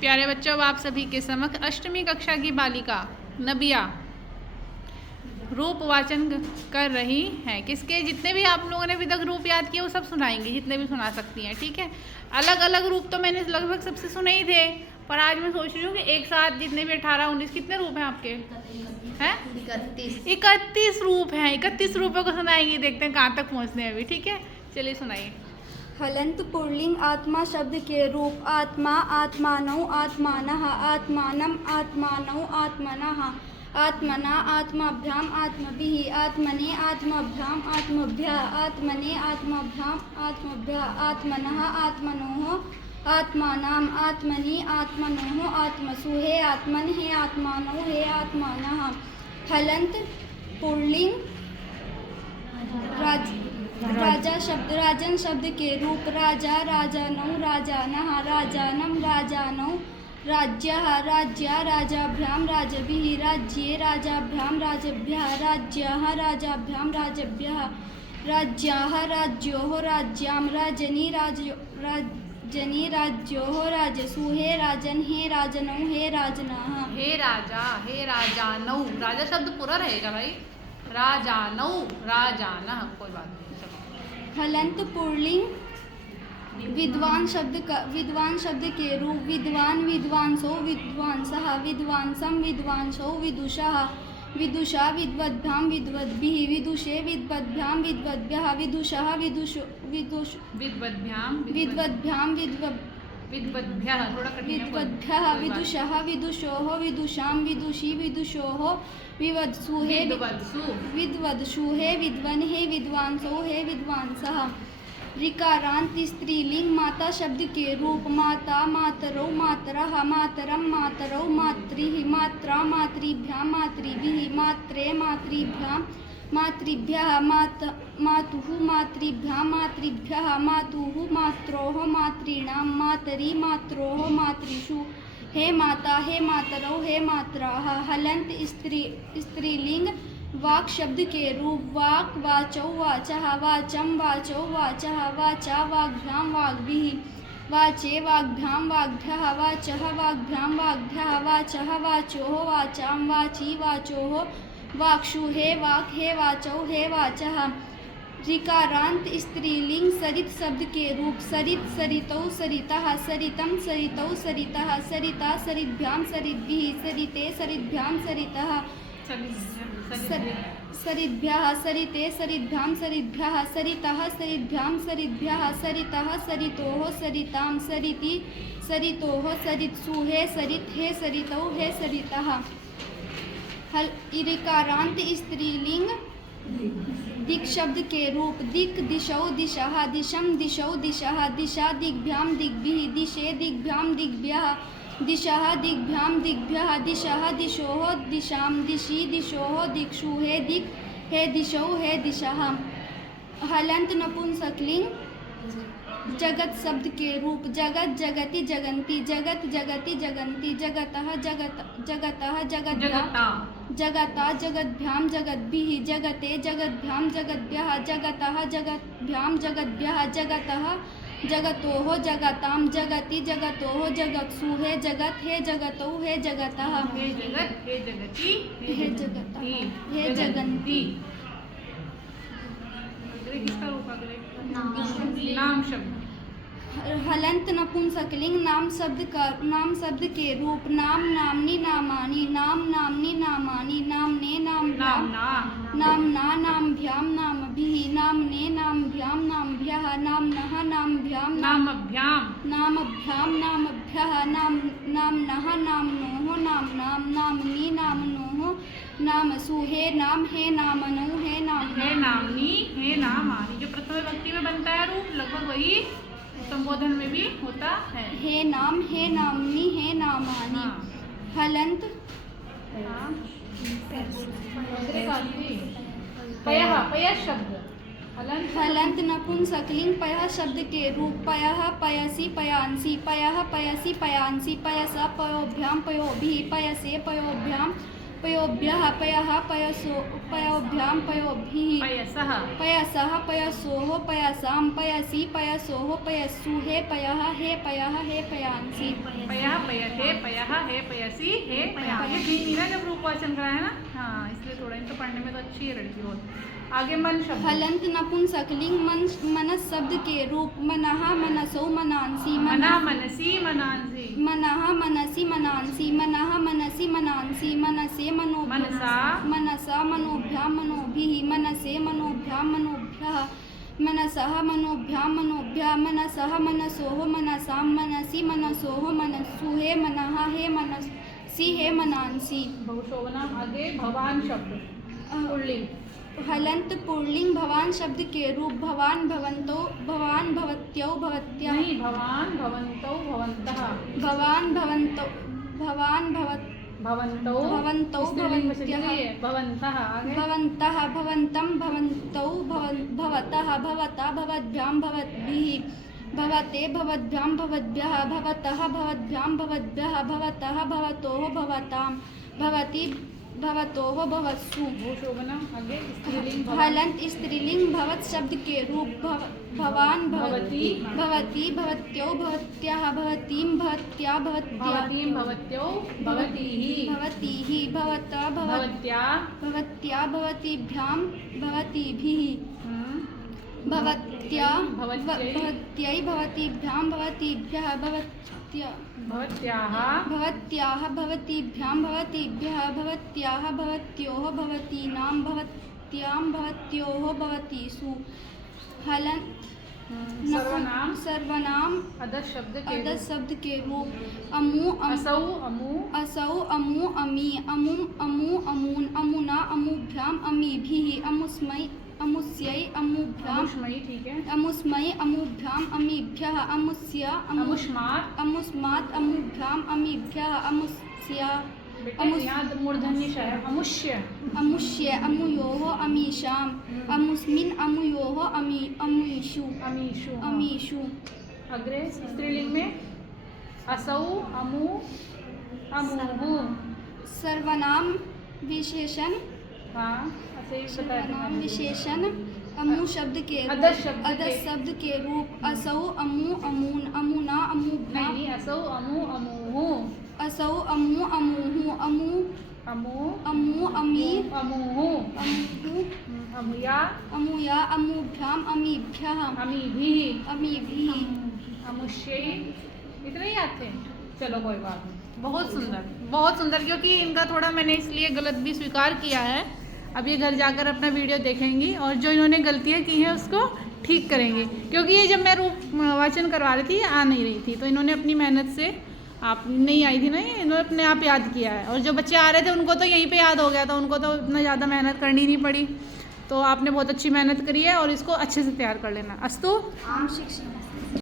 प्यारे बच्चों, अब आप सभी के समक्ष अष्टमी कक्षा की बालिका नबिया रूप वाचन कर रही हैं। किसके? जितने भी आप लोगों ने अभी तक रूप याद किए वो सब सुनाएंगे, जितने भी सुना सकती हैं। ठीक है, अलग अलग रूप तो मैंने लगभग सबसे सुने ही थे, पर आज मैं सोच रही हूँ कि एक साथ जितने भी 18 19 कितने रूप हैं आपके? हैं 31 रूप हैं। 31 रूपों को सुनाएंगे, देखते हैं कहाँ तक पहुँचते हैं अभी। ठीक है, चलिए सुनाइए। हलंत पुल्लिंग आत्मा शब्द के रूप आत्मा, आत्मानौ, आत्मानः, आत्मानम्, आत्मानौ, आत्मनः, आत्मना, आत्माभ्याम, आत्मभिः, आत्मने, आत्माभ्याम, आत्मभ्यः, आत्मने, आत्माभ्याम, आत्मभ्यः, आत्मनः, आत्मनोः, आत्मानाम्, आत्मनि, आत्मनोः, आत्मसु, हे आत्मन, हे आत्मानौ, हे आत्मानः। हलंत पुल्लिंग राजा शब्द, राजन शब्द के रूप राजा, राजानौ, राजानः, राजानम, राजानौ, राज्यः, राज्या, राजाभ्याम, राजभिः, राज्ये, राजाभ्याम, राजभ्यः, राज्यः, राजाभ्याम, राजभ्यः, राज्याः, राज्योः, राज्यां, राजनी, राजनी, राज्योः, राजसु, हे राजन, हे राजनौ, हे राजनाः। हे राजा, हे राजानौ, राजा शब्द पूरा रहेगा भाई। राजानौ, राजानः, कोई बात नहीं। हलंत पुल्लिंग विद्वान शब्द के रूप विद्वान, विद्वांसो, विद्वांसः, विद्वांसं, विद्वांसो, विदुषः, विदुषा, विद्वद्भ्यां, विद्वद्भिः, विदुषे, विद्वद्भ्यां, विद्वद्भ्यः, विदुषः, विद्वद्भ्यां, विद्वद्भ्यः, थोड़ा कठिन है, विद्वद्भ्यः, विदुषः, विदुषोः, विदुषां, विदुषी, विदुषोः, विवत्सु, हे विद्वत्सु, हे विद्वन, हे विद्वांसो, हे विद्वांसः। ऋकारांत स्त्रीलिंग माता शब्द के रूप माता, मातरौ, मातरः, मातरम, मातरौ, मातृः, मात्रा, मातृभ्यां, मातृभिः, मात्रे, मातृभ्यां, मातृभ्यः, मातुः, मातृभ्यां, मातृभ्यः, मातुः, मात्रोः, मातॄणां, मातरि, मात्रोः, मातृषु, हे माता, हे मातरौ, हे मात्राः। हलंत स्त्रीलिंग वाक् शब्द के रूप वाक्, वाचौ, वाचः, वाचं, वाचौ, वाचः, वाचा, वाग्भ्यां, वाग्भिः, वाचे, वाग्भ्यां, वाग्भ्यः, वाचः, वाग्भ्यां, वाग्भ्यः, वाचः, वाचोः, वाचां, वाची, वाचोः, वाक्षु, हे वाक्, हे वाचौ, हे वाचः। ऋकारांत स्त्रीलिंग सरित शब्द के रूप सरित, सरितौ, सरितः, सरितं, सरितौ, सरितः, सरिता, सरिद्भ्यां, सरिद्भिः, सरिते, सरिद्भ्यां, सरितः, सरिद्भ्यः, सरिते, सरिद्भ्यां, सरिद्भ्यः, सरितः, सरिद्भ्यां, सरिद्भ्यः, सरितः, सरितोः, सरितां, सरिति, सरितोः, सरित्सु, हे सरित, हे सरितौ, हे सरितः। ऋकारांत स्त्रीलिंग दिक् शब्द के रूप दिक्, दिशौ, दिशः, दिशं, दिशौ, दिशः, दिशा, दिग्भ्यां, दिग्भिः, दिशे, दिग्भ्यां, दिग्भ्यः, दिशः, दिग्भ्यां, दिग्भ्यः, दिशः, दिशोः, दिशां, दिशि, दिशोः, दिक्षु, हे दिक्, हे दिशौ, हे दिशः। हलंत नपुंसकलिंग जगत शब्द के रूप जगत, जगति, जगन्ति, जगत, जगति, जगन्ति, जगतः, जगतः, जगता, जगद्भ्यां, जगद्भिः, जगते, जगद्भ्यां, जगद्भ्यः, जगतः, जगद्भ्यां, जगद्भ्यः, जगतः, जगतोः, जगतां, जगति, जगतोः, जगत्सु, हे जगत, हे जगतौ, हे जगतः, हे जगत, हे जगति, हे जगतः, हे जगन्ति। किसका रूप अग्रे? नाम शब्द। हलंत नपुंसकलिंग नाम शब्द के रूप नाम, नामनी, नामानि, नाम, नामनी, नामानि, नामने, नामना, नामभ्यां, नामभिः, नामने, नामभ्यां, नामभ्यः, नामनः, नामभ्यां, नामभ्यां, नामभ्यः, नामनः, नामनोः, नामनां, नामनी, नामनोः, नामसु, हे नाम, हे नामनौ, हे नामनी, हे नामानि। जो प्रथम विभक्ति में बनता है रूप लगभग वही संबोधन में भी होता है। हे नाम, हे नामनी, हे नामानि। हलंत पयः शब्द हलंत नपुंसकलिंग पयः शब्द के रूप पयः, पयसि, पयांसि, पयः, पयसि, पयांसि, पयसा, पयोभ्यां, पयोभिः, पयसे, पयोभ्यां, पयोभ्यः पयः पयसो पयोभ्यां पयोभिः पयसः पयसः पयसोः पयसां पयसि पयसोः पयस्सुहे पयः हे पयांसि पयः पयहे पयः हे पयसी हे पयः। ये ठीक नहीं ना जब रूपवाचन कराया है ना, हाँ इसलिए थोड़ा इनको पढ़ने में तो अच्छी है लड़की बहुत। आगे मन शब्द। हलंत नपुंसकलिंग मनस शब्द के रूप मनः मनसो मनांसि मना मनसी मनांसी मनः मनसि मनांसि मनः मनसि मनांसि मनसे मनसा मनसा मनोभ्यां मनोभिः मनसे मनोभ्यां मनोभ्यः मनसः मनोभ्यां मनोभ्यः मनसः मनसोः मनसां मनसि मनसोः मनस्सुहे मनः हे मनसि हे मनांसि। बहुशोभना। आगे भवान शब्द पुल्लिंग। हलंत पुल्लिंग भवान शब्द के रूप भवान भवंतो भवान भवत्यौ भवत्याः नहीं, भवान भवन्तौ भवन्तः भवान भवंतो भवान भवन्तौ भवन्तौ स्त्रीलिंग में से भवत्यः चलिए, भवन्तः। आगे भवन्तः भवन्तं भवन्तौ भवतः भवता भवद्भ्यां भवद्भिः भवते भवद्भ्यां भवद्भ्यः भवतः भवद्भ्यां भवद्भ्यः भवतः भवतोः भवतां भवति भवतोः भवत्सु। बहुशोभना। आगे स्त्रीलिंग भवन। हलंत स्त्रीलिंग भवत शब्द के रूप भवान भवती भवती भवत्यौ भवत्याः भवतीं भवत्या भवत्या भवतीं भवत्यौ भवतीः भवतीः भवता भवत्या भवत्या भवतीभ्यां भवतीभिः भवत्या भवत्यै भवतीभ्यां भवतीभ्यः भवत्याः भवत्याः भवतीभ्यां भवतीभ्यः भवत्याः भवत्योः भवतीनां भवत्यां भवत्योः भवतीषु। हलंत सर्वनाम सर्वनाम अदस शब्द के अदस रूप। शब्द के रूप अमु असौ अमु असौ अमु अमी अमुम अमु अमून अमुना अमुभ्याम अमीभिः अमुस्मै अमुस्यै अमुभ्याम अमुष्मयी, ठीक है। अमुस्मै अमुभ्याम अमीभ्यः अमुस्य अमुष्मात् अमुस्मात् अमुभ्याम अमीभ्यः अमुस्या बेटे यहाँ मूर्धन्य श है। अमुष्य अमुष्य अमुयोः अमीषाम् अमुस्मिन् अमुयोः अमीषु अमीषु। अमीषु। अग्रे स्त्रीलिंग में असौ अमु अमुहु। सर्वनाम विशेषण हाँ ऐसे ही सर्वनाम बताया। विशेषण अमु शब्द के अदस शब्द अदस के- शब्द के रूप असौ अमु अमून अमुना अमुभ्याम नहीं, असौ अमु अमुहु असौ अमु अमुहु अमु अमु अमु अमी अमुहु अमुहु अमुया अमुया अमुभ्याम अमीभ्यः अमीभिः अमीभिः अमुष्यै। इतने ही याद थे। चलो कोई बात नहीं। बहुत सुंदर, बहुत सुंदर, क्योंकि इनका थोड़ा मैंने इसलिए गलत भी स्वीकार किया है। अब ये घर जाकर अपना वीडियो देखेंगी और जो इन्होंने गलतियाँ की हैं उसको ठीक करेंगे, क्योंकि ये जब मैं रूप वाचन करवा रही थी आ नहीं रही थी, तो इन्होंने अपनी मेहनत से, आप नहीं आई थी ना, इन्होंने अपने आप याद किया है। और जो बच्चे आ रहे थे उनको तो यहीं पे याद हो गया था, उनको तो इतना ज़्यादा मेहनत करनी नहीं पड़ी। तो आपने बहुत अच्छी मेहनत करी है और इसको अच्छे से तैयार कर लेना। अस्तु। आम शिक्षा।